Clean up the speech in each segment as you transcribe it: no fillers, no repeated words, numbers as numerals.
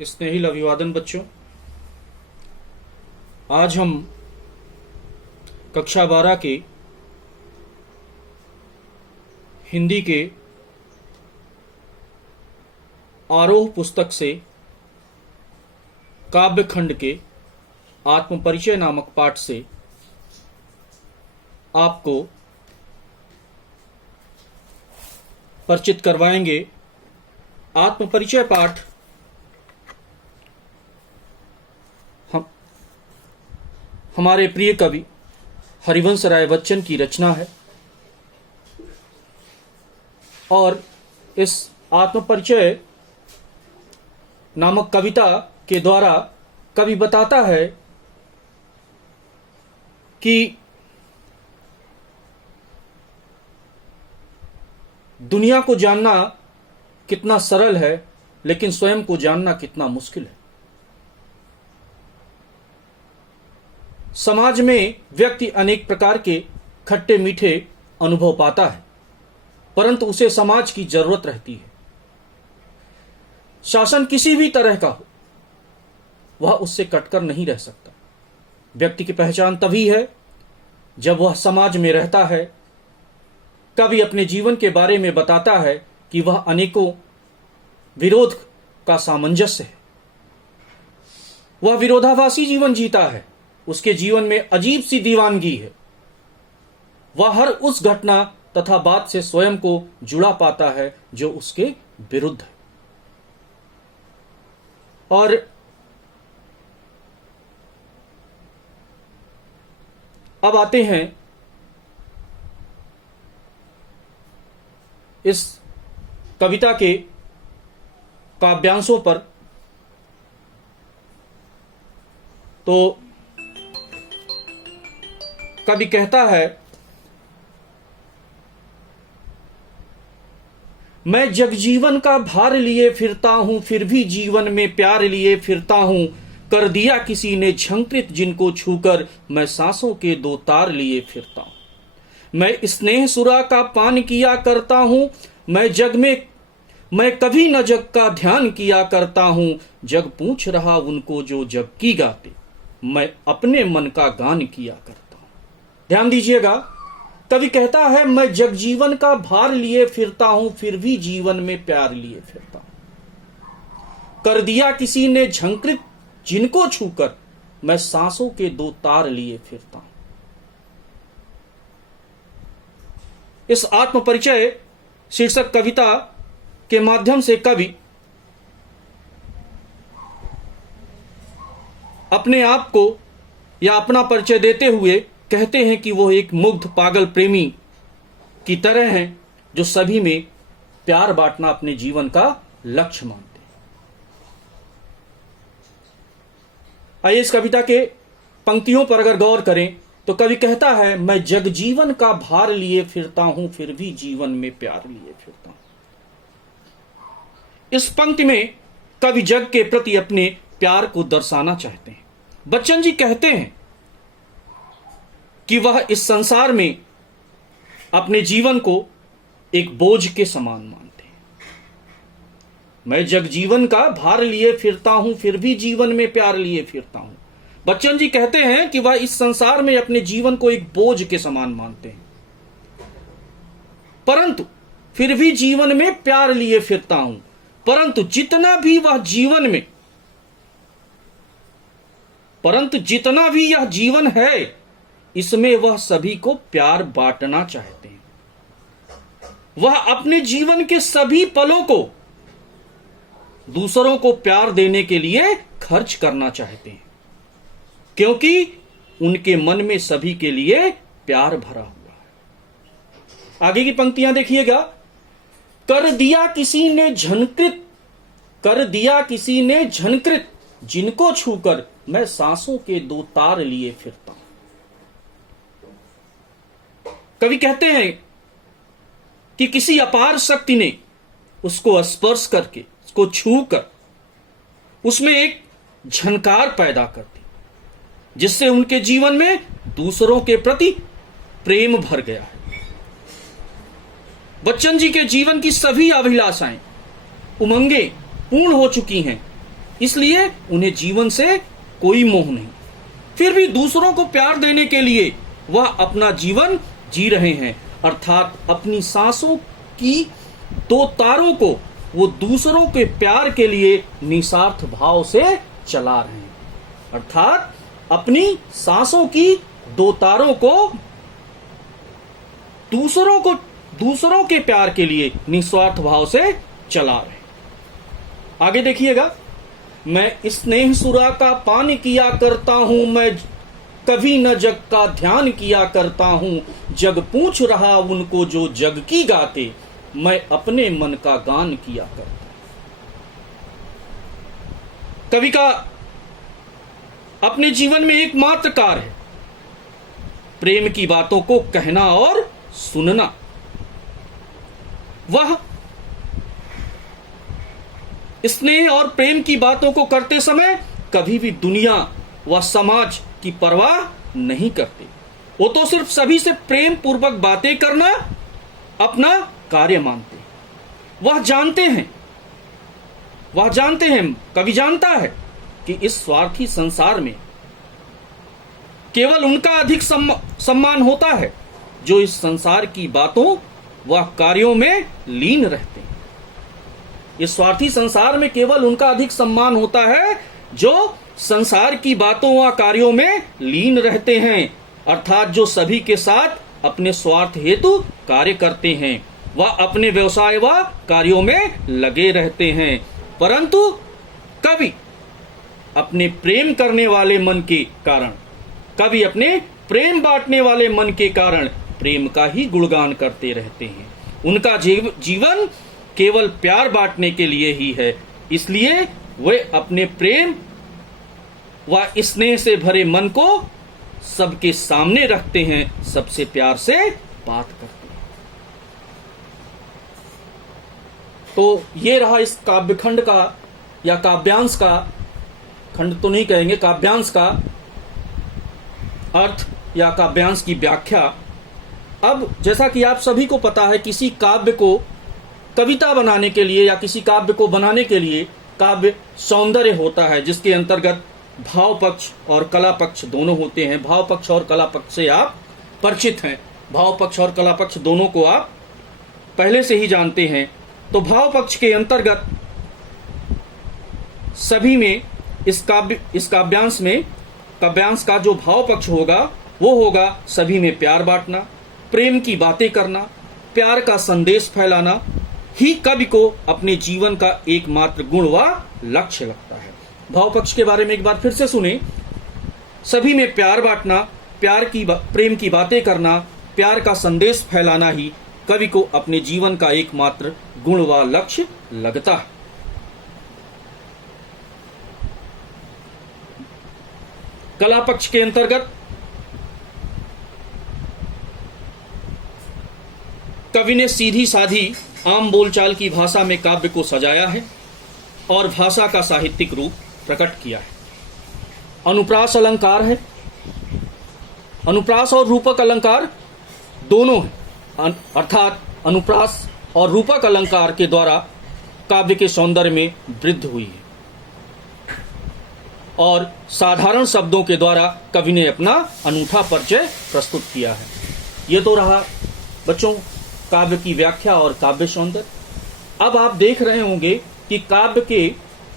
स्नेहिल अभिवादन बच्चों। आज हम कक्षा 12 के हिंदी के आरोह पुस्तक से काव्यखंड के आत्मपरिचय नामक पाठ से आपको परिचित करवाएंगे। आत्मपरिचय पाठ हमारे प्रिय कवि हरिवंश राय बच्चन की रचना है और इस आत्मपरिचय नामक कविता के द्वारा कवि बताता है कि दुनिया को जानना कितना सरल है, लेकिन स्वयं को जानना कितना मुश्किल है। समाज में व्यक्ति अनेक प्रकार के खट्टे मीठे अनुभव पाता है, परंतु उसे समाज की जरूरत रहती है। शासन किसी भी तरह का हो, वह उससे कटकर नहीं रह सकता। व्यक्ति की पहचान तभी है जब वह समाज में रहता है। कवि अपने जीवन के बारे में बताता है कि वह अनेकों विरोध का सामंजस्य है। वह विरोधाभासी जीवन जीता है। उसके जीवन में अजीब सी दीवानगी है। वह हर उस घटना तथा बात से स्वयं को जुड़ा पाता है जो उसके विरुद्ध है। और अब आते हैं इस कविता के काव्यांशों पर। तो कवि कहता है, मैं जगजीवन का भार लिए फिरता हूं, फिर भी जीवन में प्यार लिए फिरता हूं। कर दिया किसी ने झंकृत जिनको छूकर, मैं सांसों के दो तार लिए फिरता हूं। मैं स्नेह सुरा का पान किया करता हूं। मैं कभी न जग का ध्यान किया करता हूं। जग पूछ रहा उनको जो जग की गाते, मैं अपने मन का गान किया करता हूं। ध्यान दीजिएगा, कवि कहता है मैं जगजीवन का भार लिए फिरता हूं, फिर भी जीवन में प्यार लिए फिरता हूं। कर दिया किसी ने झंकृत जिनको छूकर, मैं सांसों के दो तार लिए फिरता हूं। इस आत्मपरिचय शीर्षक कविता के माध्यम से कवि अपने आप को या अपना परिचय देते हुए कहते हैं कि वो एक मुग्ध पागल प्रेमी की तरह हैं, जो सभी में प्यार बांटना अपने जीवन का लक्ष्य मानते हैं। आइए इस कविता के पंक्तियों पर अगर गौर करें तो कवि कहता है, मैं जग जीवन का भार लिए फिरता हूं, फिर भी जीवन में प्यार लिए फिरता हूं। इस पंक्ति में कवि जग के प्रति अपने प्यार को दर्शाना चाहते हैं। बच्चन जी कहते हैं कि वह इस संसार में अपने जीवन को एक बोझ के समान मानते हैं। मैं जग जीवन का भार लिए फिरता हूं, फिर भी जीवन में प्यार लिए फिरता हूं। बच्चन जी कहते हैं कि वह इस संसार में अपने जीवन को एक बोझ के समान मानते हैं, परंतु फिर भी जीवन में प्यार लिए फिरता हूं। परंतु जितना भी यह जीवन है, इसमें वह सभी को प्यार बांटना चाहते हैं। वह अपने जीवन के सभी पलों को दूसरों को प्यार देने के लिए खर्च करना चाहते हैं, क्योंकि उनके मन में सभी के लिए प्यार भरा हुआ है। आगे की पंक्तियां देखिएगा। कर दिया किसी ने झनकृत जिनको छूकर, मैं सांसों के दो तार लिए फिरता हूं। कवि कहते हैं कि किसी अपार शक्ति ने उसको स्पर्श करके, उसको छूकर उसमें एक झनकार पैदा कर दी, जिससे उनके जीवन में दूसरों के प्रति प्रेम भर गया है। बच्चन जी के जीवन की सभी अभिलाषाएं, उमंगें पूर्ण हो चुकी हैं, इसलिए उन्हें जीवन से कोई मोह नहीं। फिर भी दूसरों को प्यार देने के लिए वह अपना जीवन जी रहे हैं, अर्थात अपनी सांसों की दो तारों को वो दूसरों के प्यार के लिए निस्वार्थ भाव से चला रहे हैं। अर्थात अपनी सांसों की दो तारों को दूसरों के प्यार के लिए निस्वार्थ भाव से चला रहे हैं। आगे देखिएगा, मैं स्नेह सुरा का पान किया करता हूं, मैं कभी न जग का ध्यान किया करता हूं, जग पूछ रहा उनको जो जग की गाते, मैं अपने मन का गान किया करता। कवि का अपने जीवन में एकमात्र कार्य है प्रेम की बातों को कहना और सुनना। वह स्नेह और प्रेम की बातों को करते समय कभी भी दुनिया व समाज की परवाह नहीं करते। वो तो सिर्फ सभी से प्रेम पूर्वक बातें करना अपना कार्य मानते। वह जानते हैं, कवि जानता है कि इस स्वार्थी संसार में केवल उनका अधिक सम्मान होता है जो इस संसार की बातों व कार्यों में लीन रहते हैं। इस स्वार्थी संसार में केवल उनका अधिक सम्मान होता है जो संसार की बातों व कार्यों में लीन रहते हैं, अर्थात जो सभी के साथ अपने स्वार्थ हेतु कार्य करते हैं व अपने व्यवसाय व कार्यों में लगे रहते हैं। परंतु कभी अपने प्रेम करने वाले मन के कारण, कभी अपने प्रेम बांटने वाले मन के कारण प्रेम का ही गुणगान करते रहते हैं। उनका जीवन केवल प्यार बांटने के लिए ही है, इसलिए वे अपने प्रेम व स्नेह से भरे मन को सबके सामने रखते हैं, सबसे प्यार से बात करते हैं। तो ये रहा इस काव्यखंड का या काव्यांश का, खंड तो नहीं कहेंगे, काव्यांश का अर्थ या काव्यांश की व्याख्या। अब जैसा कि आप सभी को पता है, किसी काव्य को कविता बनाने के लिए या किसी काव्य को बनाने के लिए काव्य सौंदर्य होता है, जिसके अंतर्गत भाव पक्ष और कला पक्ष दोनों होते हैं। भाव पक्ष और कला पक्ष से आप परिचित हैं, भाव पक्ष और कला पक्ष दोनों को आप पहले से ही जानते हैं। तो भाव पक्ष के अंतर्गत सभी में इस काव्यांश में काव्यांश का जो भाव पक्ष होगा वो होगा सभी में प्यार बांटना, प्रेम की बातें करना, प्यार का संदेश फैलाना ही कवि को अपने जीवन का एकमात्र गुण व लक्ष्य लगता है। भाव पक्ष के बारे में एक बार फिर से सुने। सभी में प्यार बांटना, प्रेम की बातें करना, प्यार का संदेश फैलाना ही कवि को अपने जीवन का एकमात्र गुण व लक्ष्य लगता है। कला पक्ष के अंतर्गत कवि ने सीधी साधी आम बोलचाल की भाषा में काव्य को सजाया है और भाषा का साहित्यिक रूप प्रकट किया है। अनुप्रास अलंकार है, अनुप्रास और रूपक अलंकार दोनों हैं, अर्थात अनुप्रास और रूपक अलंकार के द्वारा काव्य के सौंदर्य में वृद्धि हुई है और साधारण शब्दों के द्वारा कवि ने अपना अनूठा परिचय प्रस्तुत किया है। ये तो रहा बच्चों काव्य की व्याख्या और काव्य सौंदर्य। अब आप देख रहे होंगे कि काव्य के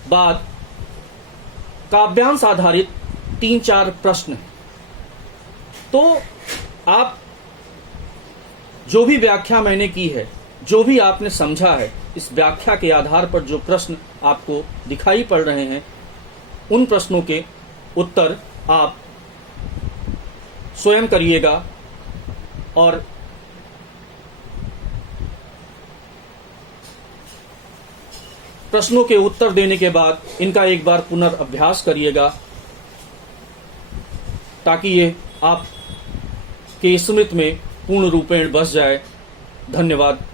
बाद काव्यांश आधारित 3-4 प्रश्न हैं। तो आप जो भी व्याख्या मैंने की है, जो भी आपने समझा है, इस व्याख्या के आधार पर जो प्रश्न आपको दिखाई पड़ रहे हैं, उन प्रश्नों के उत्तर आप स्वयं करिएगा और प्रश्नों के उत्तर देने के बाद इनका एक बार पुनर्अभ्यास करिएगा ताकि ये आप के स्मृति में पूर्ण रूपेण बस जाए। धन्यवाद।